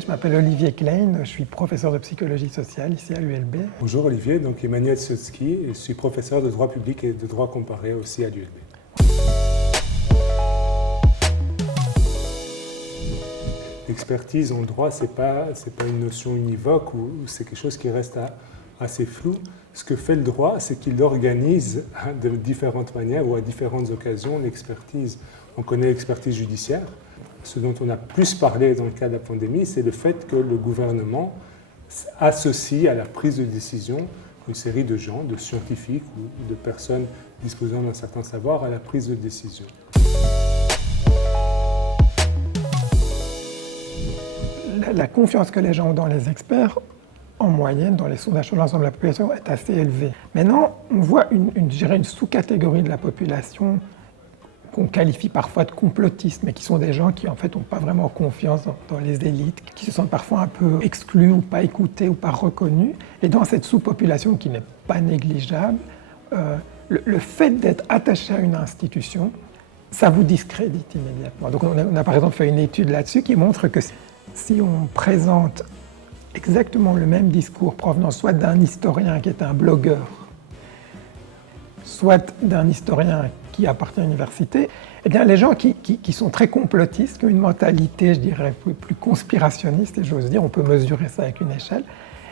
Je m'appelle Olivier Klein, je suis professeur de psychologie sociale ici à l'ULB. Bonjour Olivier, donc Emmanuel Sotsky, je suis professeur de droit public et de droit comparé aussi à l'ULB. L'expertise en droit, ce n'est pas une notion univoque ou c'est quelque chose qui reste assez flou. Ce que fait le droit, c'est qu'il organise de différentes manières ou à différentes occasions l'expertise. On connaît l'expertise judiciaire. Ce dont on a plus parlé dans le cas de la pandémie, c'est le fait que le gouvernement associe à la prise de décision une série de gens, de scientifiques ou de personnes disposant d'un certain savoir à la prise de décision. La confiance que les gens ont dans les experts, en moyenne, dans les sondages sur l'ensemble de la population, est assez élevée. Maintenant, on voit une sous-catégorie de la population qu'on qualifie parfois de complotistes, mais qui sont des gens qui en fait n'ont pas vraiment confiance dans les élites, qui se sentent parfois un peu exclus ou pas écoutés ou pas reconnus. Et dans cette sous-population qui n'est pas négligeable, le fait d'être attaché à une institution, ça vous discrédite immédiatement. Donc on a par exemple fait une étude là-dessus qui montre que si on présente exactement le même discours provenant soit d'un historien qui est un blogueur, soit d'un historien qui appartient à l'université, eh bien les gens qui sont très complotistes, qui ont une mentalité, je dirais, plus conspirationniste, et j'ose dire, on peut mesurer ça avec une échelle,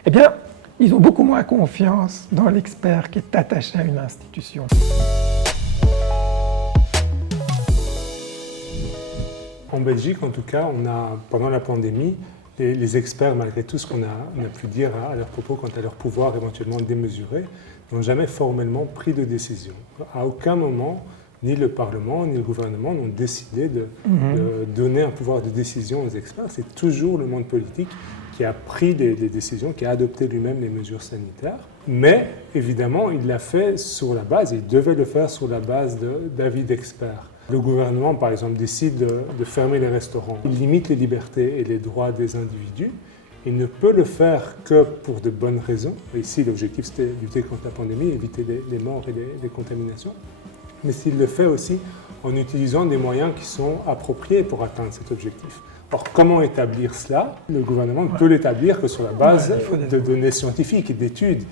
eh bien, ils ont beaucoup moins confiance dans l'expert qui est attaché à une institution. En Belgique, en tout cas, pendant la pandémie, les experts, malgré tout ce qu'on a pu dire à leur propos quant à leur pouvoir éventuellement démesuré, n'ont jamais formellement pris de décision. À aucun moment, ni le Parlement, ni le gouvernement n'ont décidé de donner un pouvoir de décision aux experts. C'est toujours le monde politique qui a pris des décisions, qui a adopté lui-même les mesures sanitaires. Mais évidemment, il l'a fait sur la base, il devait le faire sur la base d'avis d'experts. Le gouvernement, par exemple, décide de fermer les restaurants. Il limite les libertés et les droits des individus. Il ne peut le faire que pour de bonnes raisons. Ici, l'objectif, c'était lutter contre la pandémie, éviter les morts et les contaminations. Mais s'il le fait aussi en utilisant des moyens qui sont appropriés pour atteindre cet objectif. Or, comment établir cela? Le gouvernement ne peut l'établir que sur la base de données scientifiques et d'études.